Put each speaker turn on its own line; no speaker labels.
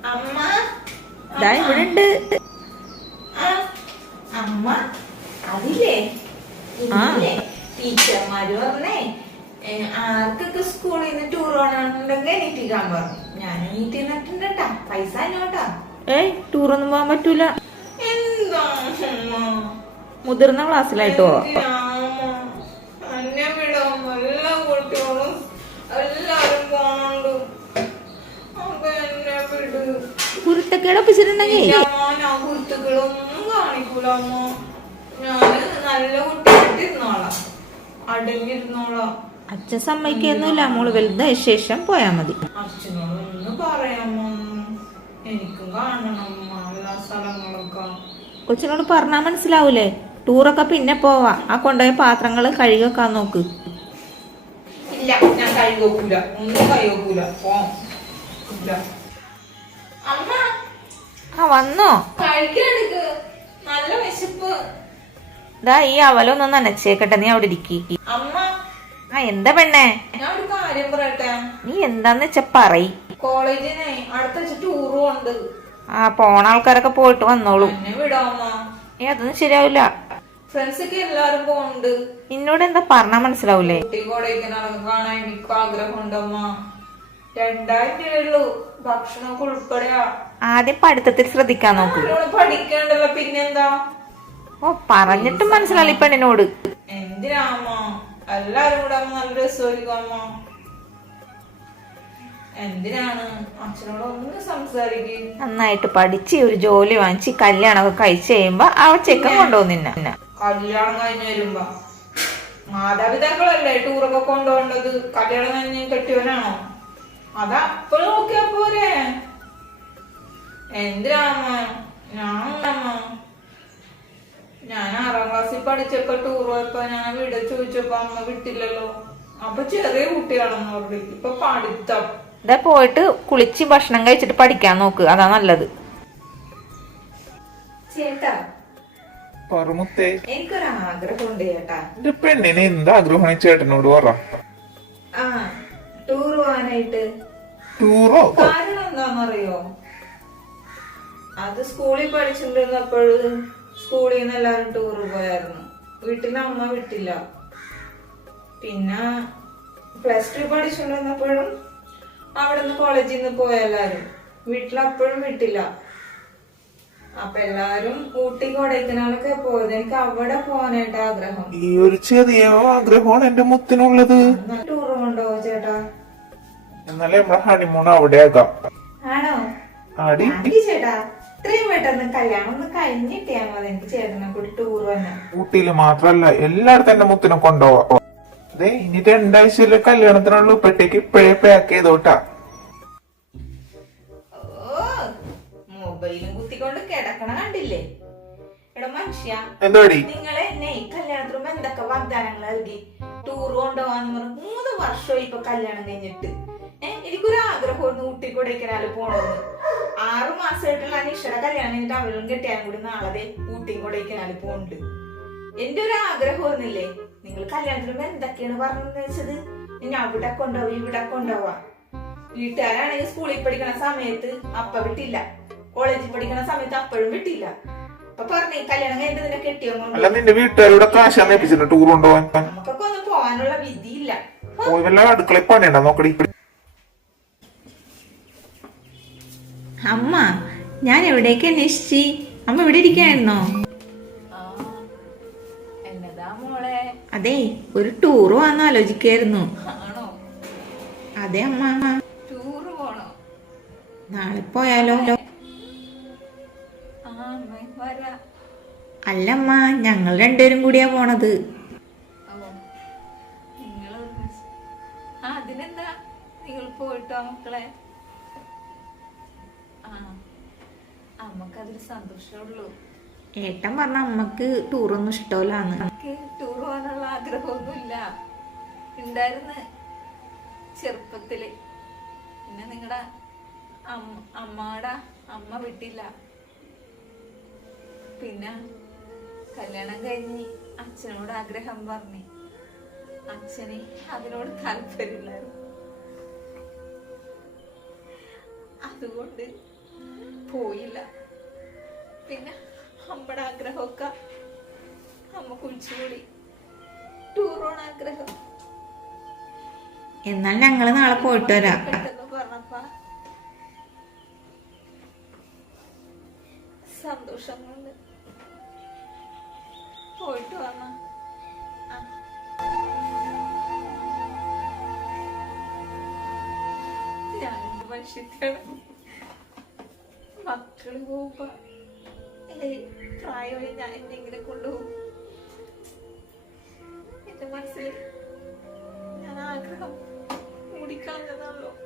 അമ്മ
ദാ ഇവിടെ ഉണ്ട്.
അമ്മ അതില്ലേ ടീച്ചർമാര് പറഞ്ഞേ ആർക്കൊക്കെ സ്കൂളിൽ നിന്ന് ടൂർ പോകണമെന്നുണ്ടെങ്കിൽ എണീറ്റിക്കാൻ പറഞ്ഞു. ഞാൻ എണീറ്റ് നിന്നിട്ടുണ്ടാ. പൈസ അല്ലോട്ടാ.
ടൂറൊന്നും പോകാൻ പറ്റൂല.
എന്താ
മുതിർന്ന ക്ലാസ്സിലായിട്ട് പോവാ.
എന്നെ വിടാം. എല്ലാ കുട്ടികളും എല്ലാരും പോണുണ്ട്. അപ്പൊ എന്നെ വിട്.
കുരുത്തക്കേട് ഒപ്പിച്ചിട്ടുണ്ടെങ്കിൽ
ഞാൻ കുരുത്തക്കേടൊന്നും കാണിക്കൂല അമ്മ. ഞാന് നല്ല കുട്ടിയായിട്ട് ഇരുന്നോളാം. അടങ്ങിയിരുന്നോളാം.
അച്ഛൻ സമ്മതിക്കൊന്നുമില്ല. മോള് വലുതായ ശേഷം പോയാ മതി.
അച്ഛനോട് ഒന്ന് പറയാമോ? എനിക്കും കാണണം എല്ലാ സ്ഥലങ്ങളൊക്കെ.
കൊച്ചിനോട് പറഞ്ഞാ മനസ്സിലാവൂലേ? ടൂറൊക്കെ പിന്നെ പോവാ. ആ കൊണ്ടുപോയ പാത്രങ്ങള് കഴുകി വെക്കാൻ നോക്ക്.
ഇല്ല, ഞാൻ കഴുകൂല. ഒന്നും കഴുകൂല. അമ്മ
വന്നോ?
കഴിക്കാണെനിക്ക് നല്ല വിശപ്പ്.
ദാ ഈ അവലൊന്നും നനച്ചേക്കട്ടെ. നീ അവിടെ ഇരിക്കി.
അമ്മ
എന്താ പെണ്ണേ?
ഞാൻ ഒരു കാര്യം പറയട്ടെ.
നീ എന്താന്ന് വെച്ചാ പറയ്.
കോളേജിനെ അടുത്ത ടൂറും ഉണ്ട്.
പോണ ആൾക്കാരൊക്കെ പോയിട്ട് വന്നോളൂ.
എന്നെ വിടാമ്മ.
അതൊന്നും ശരിയാവില്ല.
ഫ്രണ്ട്സൊക്കെ എല്ലാരും പോണ്ട്.
നിന്നോട് എന്താ പറഞ്ഞാ മനസ്സിലാവൂലേ?
കൊടൈക്കനാലൊക്കെ കാണാൻ എനിക്ക് ആഗ്രഹമുണ്ടമ്മ. 2000 രൂപയുള്ളൂ ഭക്ഷണമൊക്കെ ഉൾപ്പെടെയാ.
ആദ്യം പഠിത്തത്തിൽ ശ്രദ്ധിക്കാൻ നോക്കൂ.
പഠിക്കണ്ടല്ലോ പിന്നെന്താ?
പറഞ്ഞിട്ടും മനസ്സിലാവില്ല ഈ പെണ്ണിനോട്.
എന്തിനാമ്മ? എല്ലാരും കൂടെ നല്ല രസമായിരിക്കും അമ്മ. എന്തിനാണ്? അച്ഛനോട് ഒന്ന് സംസാരിക്കും.
നന്നായിട്ട് പഠിച്ച് ഒരു ജോലി വാങ്ങിച്ച് കല്യാണമൊക്കെ കഴിച്ചു കഴിയുമ്പോ ആ ചെക്കൻ കൊണ്ടുപോകുന്ന.
കല്യാണം കഴിഞ്ഞ് വരുമ്പോ മാതാപിതാക്കളല്ലേ ടൂറൊക്കെ കൊണ്ടുപോകേണ്ടത്. കല്യാണം കഴിഞ്ഞ് കെട്ടിയവനാണോ? അതപ്പോഴും നോക്കിയാ പോരെ. എന്തിനാമ്മ? ഞാൻ 6ാം ക്ലാസ്സിൽ പഠിച്ചപ്പോ ടൂർ പോയപ്പോ ഞാൻ വീട് ചോദിച്ചപ്പോ അമ്മ വിട്ടില്ലല്ലോ. അപ്പൊ ചെറിയ കുട്ടിയാണെന്ന് പറഞ്ഞു. ഇപ്പൊ പഠിത്തം.
ഇതാ പോയിട്ട് കുളിച്ച് ഭക്ഷണം കഴിച്ചിട്ട് പഠിക്കാൻ നോക്ക്. അതാ നല്ലത്.
ചേട്ടാ എനിക്കൊരു ആഗ്രഹമുണ്ട് ചേട്ടാ.
എന്റെ പെണ്ണിന് എന്താ ആഗ്രഹമാണ് ചേട്ടനോട് പറ.
ടൂർ പോവാനായിട്ട്.
ടൂറോ?
കാരണം എന്താന്നറിയോ? അത് സ്കൂളിൽ പഠിച്ചിട്ടിരുന്നപ്പോഴും സ്കൂളിൽ നിന്ന് എല്ലാരും ടൂർ പോയായിരുന്നു. വീട്ടിൽ അമ്മ വിട്ടില്ല. പിന്നെ +2 പഠിച്ചിട്ടിരുന്നപ്പോഴും അവിടെ നിന്ന് കോളേജിൽ നിന്ന് പോയ എല്ലാരും. വീട്ടിലപ്പോഴും വിട്ടില്ല. അപ്പൊ എല്ലാരും ഊട്ടി കൊടൈക്കനാലൊക്കെ പോയത്. എനിക്ക് അവിടെ പോകാനായിട്ട് ആഗ്രഹം.
ഈ ഒരു ചെറിയ ആഗ്രഹമാണ് എന്റെ മുത്തിനുള്ളത്.
ടൂർ കൊണ്ടുപോവോ ചേട്ടാ?
എന്നാലേ നമ്മളെ ഹണിമൂൺ അവിടെ ആകാം.
ആണോ?
ആടി
ചേട്ടാ ഇത്രയും പെട്ടെന്ന് കല്യാണം ഒന്ന് കഴിഞ്ഞിട്ടിയാ മതി. എനിക്ക് ചേട്ടനെ കൂടി ടൂർ തന്നെ.
ഊട്ടിയില് മാത്രല്ല എല്ലായിടത്തും എന്റെ മുത്തിനെ കൊണ്ടുപോവാ. അതെ, ഇനി 2 ആഴ്ചയിലെ കല്യാണത്തിനുള്ള ഉപ്പട്ടേക്ക് ഇപ്പോഴേ പാക്ക് ചെയ്തോട്ടാ.
മൊബൈലും കുത്തിക്കൊണ്ട് കിടക്കണ കണ്ടില്ലേ? എടാ മനുഷ്യ,
എന്തോടി
നിങ്ങളെ എന്നെ കല്യാണത്തിന് മുമ്പ് എന്തൊക്കെ വാഗ്ദാനങ്ങൾ നൽകി? ടൂർ കൊണ്ടുപോകാന്ന് പറഞ്ഞു. 3 വർഷമായി ഇപ്പൊ കല്യാണം കഴിഞ്ഞിട്ട്. എനിക്കൊരു ആഗ്രഹം ഊട്ടി കൊടൈക്കനാല് പോണെന്ന്. 6 മാസമായിട്ടുള്ള അനീഷയുടെ കല്യാണം കഴിഞ്ഞിട്ട് അവളും കെട്ടിയാലും കൂടി നാളെ ഊട്ടി കൊടൈക്കനാല് പോണ്ട്. എന്റെ ഒരു ആഗ്രഹം ഒന്നില്ലേ? നിങ്ങൾ കല്യാണത്തിന് മുമ്പ് എന്തൊക്കെയാണ് പറഞ്ഞെന്ന് വെച്ചത്? ഇനി അവിടെ കൊണ്ടുപോവാ ഇവിടെ കൊണ്ടുപോവാ. വീട്ടുകാരാണെങ്കിൽ സ്കൂളിൽ പഠിക്കണ സമയത്ത് അപ്പ വിട്ടില്ല. കോളേജിൽ പഠിക്കണ സമയത്ത് അപ്പോഴും വിട്ടില്ല. അപ്പൊ പറഞ്ഞേ കല്യാണം കഴിഞ്ഞിട്ട് നിന്നെ കെട്ടിയോ?
നിന്റെ വീട്ടുകാരുടെ കാശാന്ന് ഏൽപ്പിച്ചിട്ടുണ്ട് ടൂർ കൊണ്ടുപോകാൻ.
നമുക്കൊക്കെ ഒന്നും പോകാനുള്ള വിധിയില്ല.
വല്ല അടുക്കളയിൽ പണിയുണ്ടോ നോക്കടി.
അമ്മ, ഞാൻ എവിടേക്ക് അന്വേഷിച്ച്? അമ്മ ഇവിടെ ഇരിക്കായിരുന്നോ? അതെ, ഒരു ടൂർ പോവാന്ന് ആലോചിക്കായിരുന്നു. അതെ അമ്മ.
ടൂറ് പോണോ?
നാളെ പോയാലോ? അല്ലമ്മ, ഞങ്ങൾ 2 പേരും കൂടിയാ പോണത്.
അതിനെന്താ, നിങ്ങൾ പോയിട്ടോ മക്കളെ. അമ്മക്ക് അതിൽ സന്തോഷമുള്ളൂ.
ഏട്ടൻ പറഞ്ഞ അമ്മക്ക് ടൂറൊന്നും ഇഷ്ടമല്ലാന്ന്.
ടൂർ പോകാനുള്ള ആഗ്രഹമൊന്നുമില്ല. ഉണ്ടായിരുന്നു ചെറുപ്പത്തില്. പിന്നെ നിങ്ങളുടെ അമ്മ വിട്ടില്ല. പിന്നെ കല്യാണം കഴിഞ്ഞ് അച്ഛനോട് ആഗ്രഹം പറഞ്ഞു. അച്ഛന് അതിനോട് താല്പര്യമില്ലായിരുന്നു. അതുകൊണ്ട് പോയില്ല. പിന്നെ അമ്മയുടെ ആഗ്രഹമൊക്കെ അമ്മ കുഴിച്ചുകൂടി. ടൂറോണ് ആഗ്രഹം.
എന്നാൽ ഞങ്ങള് നാളെ പോയിട്ട് വരാം.
പെട്ടെന്ന് പറഞ്ഞപ്പ സന്തോഷം കൊണ്ട് പോയിട്ട് വന്ന ഞാനെന്ത് മനുഷ്യത്താണ്. മക്കള് പോകുമ്പോ പ്രായമായി ഞാൻ എന്നെങ്കിലും കൊണ്ടുപോകും. എന്റെ മനസ്സിൽ ഞാൻ ആഗ്രഹം മൂടിക്കളഞ്ഞതാണല്ലോ.